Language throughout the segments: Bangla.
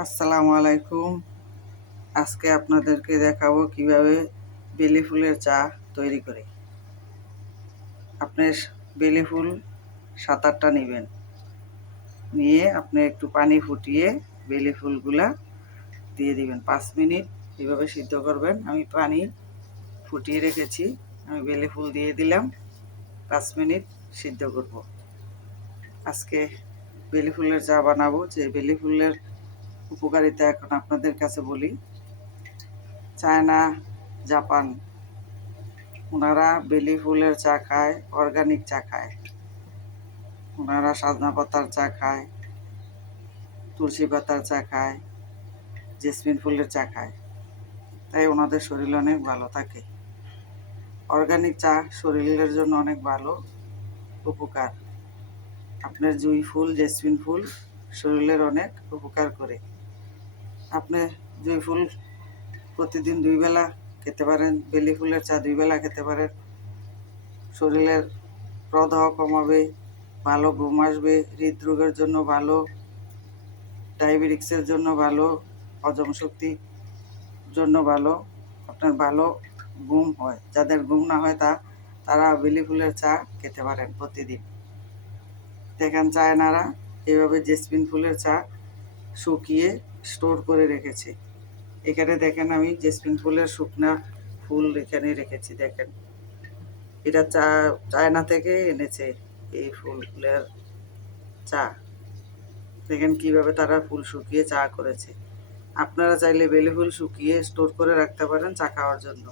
আসসালামু আলাইকুম। আজকে আপনাদেরকে দেখাবো কিভাবে বেলি ফুলের চা তৈরি করি। আপনি বেলি ফুল 7-8টা নেবেন, নিয়ে আপনি একটু পানি ফুটিয়ে বেলি ফুলগুলা দিয়ে দিবেন। 5 মিনিট এভাবে সিদ্ধ করবেন। আমি পানি ফুটিয়ে রেখেছি, আমি বেলি ফুল দিয়ে দিলাম। 5 মিনিট সিদ্ধ করব। আজকে বেলি ফুলের চা বানাবো। যে বেলি ফুলের উপকারিতা এখন আপনাদের কাছে বলি। চায়না, জাপান, ওনারা বেলি ফুলের চা খায়, অর্গানিক চা খায়। ওনারা সাজনা পাতার চা খায়, তুলসী পাতার চা খায়, জেসমিন ফুলের চা খায়। তাই ওনাদের শরীর অনেক ভালো থাকে। অর্গানিক চা শরীরের জন্য অনেক ভালো, উপকার। আপনার জুঁই ফুল, জেসমিন ফুল শরীরের অনেক উপকার করে। আপনি জুঁই ফুল প্রতিদিন 2 বেলা খেতে পারেন, বেলি ফুলের চা 2 বেলা খেতে পারেন। শরীরের প্রদাহ কমাবে, ভালো ঘুম আসবে, হৃদরোগের জন্য ভালো, ডায়াবেটিক্সের জন্য ভালো, হজম শক্তির জন্য ভালো, আপনার ভালো ঘুম হয়। যাদের ঘুম না হয় তারা বেলি ফুলের চা খেতে পারেন প্রতিদিন। দেখেন চায়নারা এভাবে জেসমিন ফুলের চা শুকিয়ে স্টোর করে রেখেছে। এখানে দেখেন আমি জেসমিন ফুলের শুকনা ফুল এখানে রেখেছি। দেখেন এটা চায়না থেকে এনেছে এই ফুলের চা। দেখেন কিভাবে তারা ফুল শুকিয়ে চা করেছে। আপনারা চাইলে বেলি ফুল শুকিয়ে স্টোর করে রাখতে পারেন চা খাওয়ার জন্য।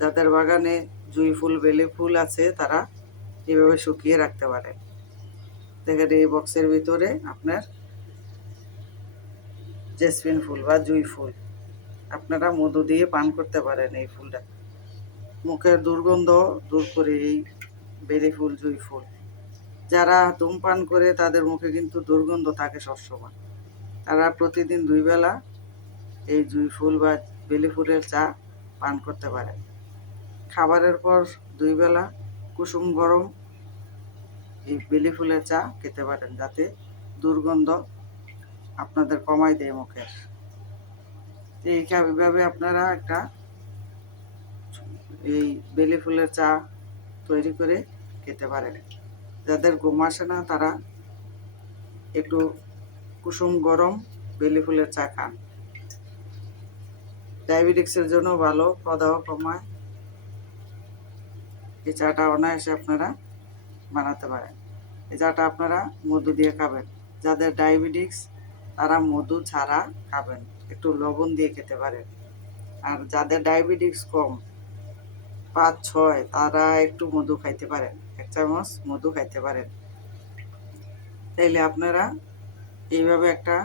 যাদের বাগানে জুঁই ফুল, বেলি ফুল আছে তারা এভাবে শুকিয়ে রাখতে পারেন। দেখেন এই বক্সের ভিতরে আপনার জেসমিন ফুল বা জুঁই ফুল। আপনারা মধু দিয়ে পান করতে পারেন এই ফুলটা। মুখের দুর্গন্ধ দূর করে এই বেলি ফুল, জুঁই ফুল। যারা ধূমপান করে তাদের মুখে কিন্তু দুর্গন্ধ থাকে সবসময়। তারা প্রতিদিন 2 বেলা এই জুঁই ফুল বা বেলি ফুলের চা পান করতে পারেন। খাবারের পর 2 বেলা কুসুম গরম এই বেলি ফুলের চা খেতে পারেন, যাতে দুর্গন্ধ আপনাদের কমায় দেয় মুখের। এইভাবে আপনারা এই বেলি ফুলের চা তৈরি করে খেতে পারেন। যাদের ঘুম আসে না তারা একটু কুসুম গরম বেলি ফুলের চা খান। ডায়াবেটিক্সের জন্য ভালো, প্রদাহ কমায়। এই চাটা অনায়াসে আপনারা বানাতে পারেন। এই চাটা আপনারা মধু দিয়ে খাবেন। যাদের ডায়াবেটিক্স তারা মধু ছাড়া খাবেন, একটু লবণ দিয়ে খেতে পারেন। আর যাদের ডায়াবেটিক্স কম, 5-6, তারা একটু মধু খাইতে পারেন, 1 চামচ মধু খাইতে পারেন। তাইলে আপনারা এইভাবে একটা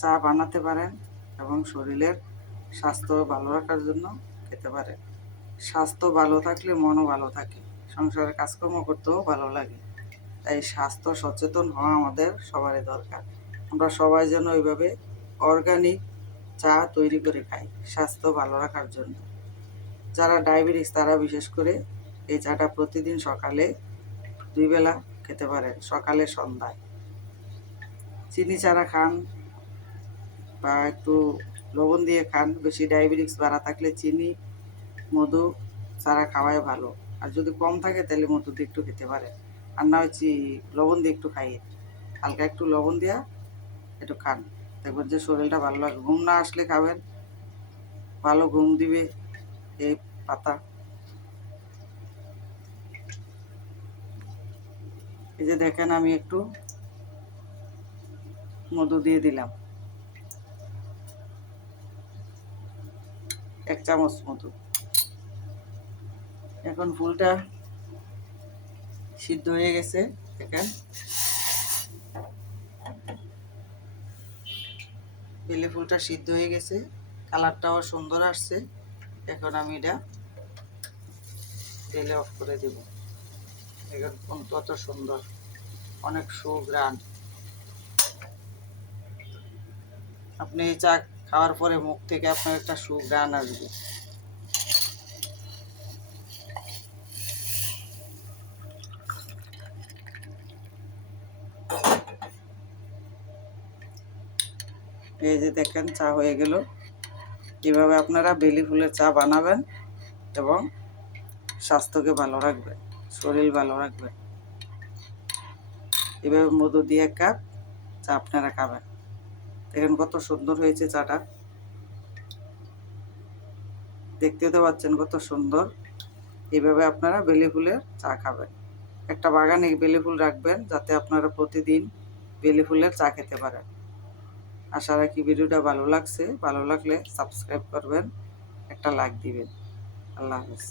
চা বানাতে পারেন এবং শরীরের স্বাস্থ্য ভালো রাখার জন্য খেতে পারেন। স্বাস্থ্য ভালো থাকলে মনও ভালো থাকে, সংসারের কাজকর্ম করতেও ভালো লাগে। তাই স্বাস্থ্য সচেতন হওয়া আমাদের সবারই দরকার। আমরা সবাই যেন এইভাবে অর্গানিক চা তৈরি করে খাই স্বাস্থ্য ভালো রাখার জন্য। যারা ডায়াবেটিস তারা বিশেষ করে এই চাটা প্রতিদিন সকালে 2 বেলা খেতে পারেন, সকালে সন্ধ্যায়। চিনি ছাড়া খান বা একটু লবণ দিয়ে খান। বেশি ডায়াবেটিস বাড়া থাকলে চিনি, মধু ছাড়া খাওয়াই ভালো। আর যদি কম থাকে তাহলে মধু দিয়ে একটু খেতে পারেন। আর না হচ্ছে লবণ দিয়ে একটু খাইয়ে, হালকা একটু লবণ দিয়া একটু খান। দেখবেন যে শরীরটা ভালো লাগে। ঘুম না আসলে খাবেন, ভালো ঘুম দিবে এই পাতা। এই যে দেখেন আমি একটু মধু দিয়ে দিলাম, 1 চামচ মধু। এখন ফুলটা সিদ্ধ হয়ে গেছে। দেখেন বেলে ফুলটা সিদ্ধ হয়ে গেছে, কালারটাও সুন্দর আসছে। এখন আমি এটা তেলে অফ করে দেব। এখন কত সুন্দর, অনেক সুঘ্রাণ। আপনি এই চা খাওয়ার পরে মুখ থেকে আপনার একটা সুঘ্রাণ আসবে। এই যে দেখেন চা হয়ে গেল। এভাবে আপনারা বেলি ফুলের চা বানাবেন এবং স্বাস্থ্যকে ভালো রাখবেন, শরীর ভালো রাখবেন। এভাবে মধু দিয়ে 1 কাপ চা আপনারা খাবেন। দেখেন কত সুন্দর হয়েছে চাটা, দেখতে তো পাচ্ছেন কত সুন্দর। এইভাবে আপনারা বেলি ফুলের চা খাবেন। একটা বাগানে বেলি ফুল রাখবেন যাতে আপনারা প্রতিদিন বেলি ফুলের চা খেতে পারেন। আশা রাখি ভিডিওটা ভালো লাগছে। ভালো লাগলে সাবস্ক্রাইব করবেন, একটা লাইক দিবেন। আল্লাহ হাফেজ।